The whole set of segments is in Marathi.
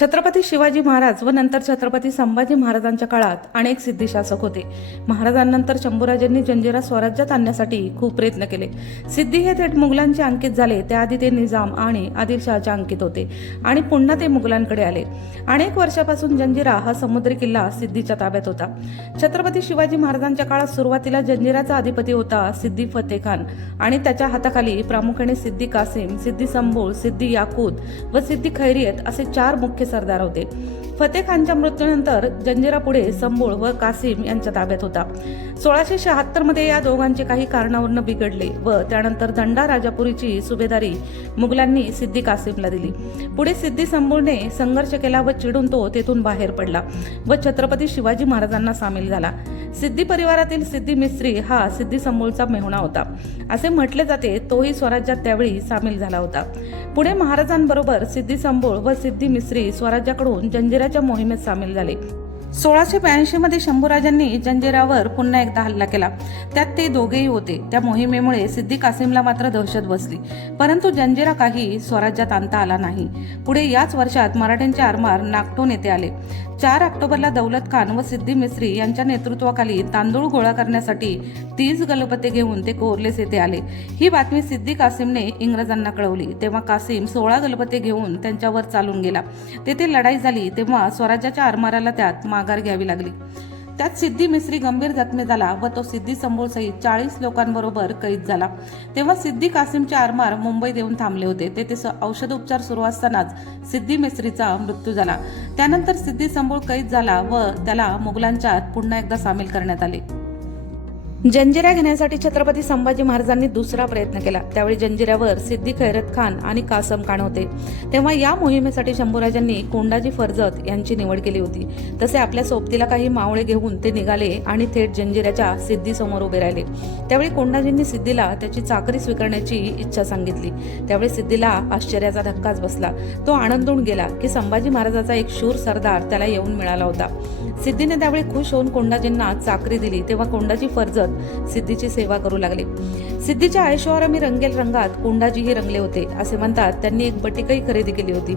छत्रपती शिवाजी महाराज व नंतर छत्रपती संभाजी महाराजांच्या काळात अनेक सिद्धिशासक होते. महाराजांनंतर शंभूराजांनी जंजिरा स्वराज्यात आणण्यासाठी खूप प्रयत्न केले. सिद्धी हे थेट मुघलांचे अंकित झाले त्याआधी ते निजाम आणि आदिलशहाच्या अंकित होते आणि पुन्हा ते मुघलांकडे आले. अनेक वर्षापासून जंजिरा हा समुद्री किल्ला सिद्धीच्या ताब्यात होता. छत्रपती शिवाजी महाराजांच्या काळात सुरुवातीला जंजिराचा अधिपती होता सिद्धी फतेह खान आणि त्याच्या हाताखाली प्रामुख्याने सिद्धी कासिम सिद्धी संबूळ सिद्धी याकूत व सिद्धी खैरियत असे चार मुख्य सरदार होते. फतेह खानच्या मृत्यूनंतर जंजिरा पुढे संबोळ व कासिम यांच्या ताब्यात होता. सोळाशे शहात्तरमध्ये या दोघांचे काही कारणावरून बिघडले व त्यानंतर दंडा राजापुरीची सुभेदारी मुघलांनी सिद्धी कासिमला दिली. पुढे सिद्धी संबोळने संघर्ष केला व चिडून तो तेथून बाहेर पडला व छत्रपती शिवाजी महाराजांना सामील झाला. सिद्धी परिवारातील सिद्धी मिस्त्री हा सिद्धी समूळचा मेहुणा होता. असे म्हटले जाते तोही स्वराज्यात त्यावेळी सामील झाला होता. पुढे महाराजांबरोबर सिद्धी संबोळ व सिद्धी मिस्त्री स्वराज्याकडून जंजिराच्या मोहिमेत सामील झाले. सोळाशे ब्याऐंशी मध्ये शंभूराजांनी जंजिरावर पुन्हा एकदा हल्ला केला. त्यात ते दोघेही होते. त्या मोहिमेमुळे सिद्धी कासिमला मात्र दहशत बसली. परंतु जंजिरा काही स्वराज्यात आणता आला नाही. पुढे याच वर्षात मराठ्यांचे आरमार नागटोन येथे आले. चार ऑक्टोबरला दौलत खान व सिद्धी मिस्त्री यांच्या नेतृत्वाखाली तांदूळ गोळा करण्यासाठी तीस गलपते घेऊन ते कोरलेस येथे आले. ही बातमी सिद्धी कासिमने इंग्रजांना कळवली. तेव्हा कासिम सोळा गलपते घेऊन त्यांच्यावर चालून गेला. तेथे लढाई झाली. तेव्हा स्वराज्याच्या आरमाराला त्यात माघार घ्यावी लागली. त्यात सिद्धी मिस्त्री गंभीर जखमी झाला व तो सिद्धी संबोळसहित चाळीस लोकांबरोबर कैद झाला. तेव्हा सिद्धी कासिमचे आरमार मुंबईत येऊन थांबले होते. तेथे स- औषधोपचार सुरू असतानाच सिद्धी मिस्त्रीचा मृत्यू झाला. त्यानंतर सिद्धी संबोळ कैद झाला व त्याला मुघलांच्या पुन्हा एकदा सामील करण्यात आले. जंजिरा घेण्यासाठी छत्रपती संभाजी महाराजांनी दुसरा प्रयत्न केला. त्यावेळी जंजिऱ्यावर सिद्धी खैरत खान आणि कासम खान होते. तेव्हा या मोहिमेसाठी शंभूराजांनी कोंडाजी फर्जत यांची निवड केली होती. तसे आपल्या सोबतीला काही मावळे घेऊन ते निघाले आणि थेट जंजिऱ्याच्या सिद्धी समोर उभे राहिले. त्यावेळी कोंडाजींनी सिद्धीला त्याची चाकरी स्वीकारण्याची इच्छा सांगितली. त्यावेळी सिद्धीला आश्चर्याचा धक्काच बसला. तो आनंदून गेला की संभाजी महाराजाचा एक शूर सरदार त्याला येऊन मिळाला होता. सिद्धीने त्यावेळी खुश होऊन कोंडाजींना चाकरी दिली. तेव्हा कोंडाजी फर्जत सिद्धीची सेवा करू लागले. सिद्धीच्या आयुष्यावर आम्ही रंगेल रंगात कोंडाजीही रंगले होते असे म्हणतात. त्यांनी एक बटिकही खरेदी केली होती.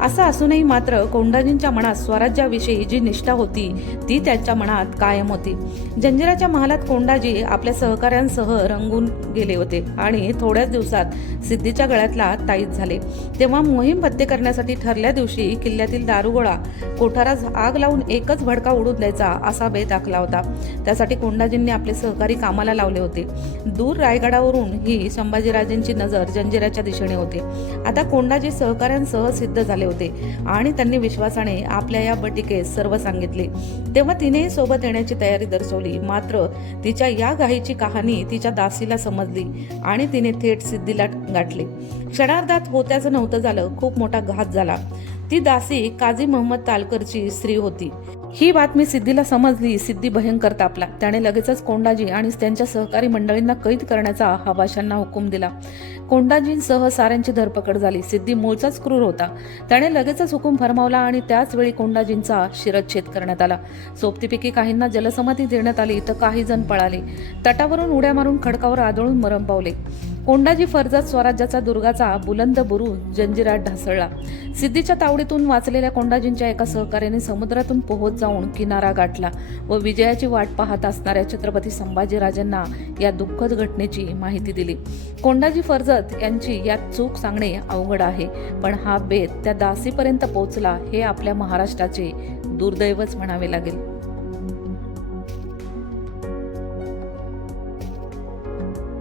असं असूनही मात्र कोंडाजींच्या मनात स्वराज्याविषयी जी निष्ठा होती ती त्यांच्या मनात कायम होती. जंजिराच्या महालात कोंडाजी आपल्या सहकाऱ्यांसह रंगून गेले होते आणि थोड्याच दिवसात सिद्धीच्या गळ्यातला ताईत झाले. तेव्हा मोहीम पत्ते करण्यासाठी ठरल्या दिवशी किल्ल्यातील दारुगोळा कोठारास आग लावून एकच भडका उडून द्यायचा असा बेत आखला होता. त्यासाठी कोंडाजींनी आपले सहकारी कामाला लावले होते. दूर राय रायगडावरून ही संभाजीराजेंची नजर जंजिराच्या दिशेने होती. आता कोंडाजी सहकाऱ्यांसह सिद्ध झाले होते आणि त्यांनी विश्वासाने आपल्या या बटिकेस सर्व सांगितले. तेव्हा तिनेही सोबत येण्याची तयारी दर्शवली. मात्र तिच्या या घाईची कहाणी तिच्या दासीला समजली आणि तिने थेट सिद्धीला गाठले. क्षणार्धात होत्याचं नव्हतं झालं. खूप मोठा घात झाला. ती दासी काझी मोहम्मद तालकरची स्त्री होती. ही बातमी सिद्धीला समजली. सिद्धी भयंकर तापला. त्याने लगेचच कोंडाजी आणि त्यांच्या सहकारी मंडळींना कैद करण्याचा हवाशांना हुकूम दिला. कोंडाजींसह साऱ्यांची धरपकड झाली. सिद्धी मूळचाच क्रूर होता. त्याने लगेचच हुकूम फरमावला आणि त्याच वेळी कोंडाजींचा शिरच्छेद करण्यात आला. सोबतीपैकी काहींना जलसमाधी देण्यात आली तर काही जण पळाले. तटावरून उड्या मारून खडकावर आदळून मरण पावले कोंडाजी फर्जत स्वराज्याचा दुर्गाचा बुलंद बुरू जंजिरात ढासळला. सिद्धीच्या तावडीतून वाचलेल्या कोंडाजींच्या एका सहकार्याने समुद्रातून पोहोच जाऊन किनारा गाठला व विजयाची वाट पाहत असणाऱ्या छत्रपती संभाजीराजांना या दुःखद घटनेची माहिती दिली. कोंडाजी फर्जत यांची यात चूक सांगणे अवघड आहे पण हा बेत त्या दासीपर्यंत पोहोचला हे आपल्या महाराष्ट्राचे दुर्दैवच म्हणावे लागेल.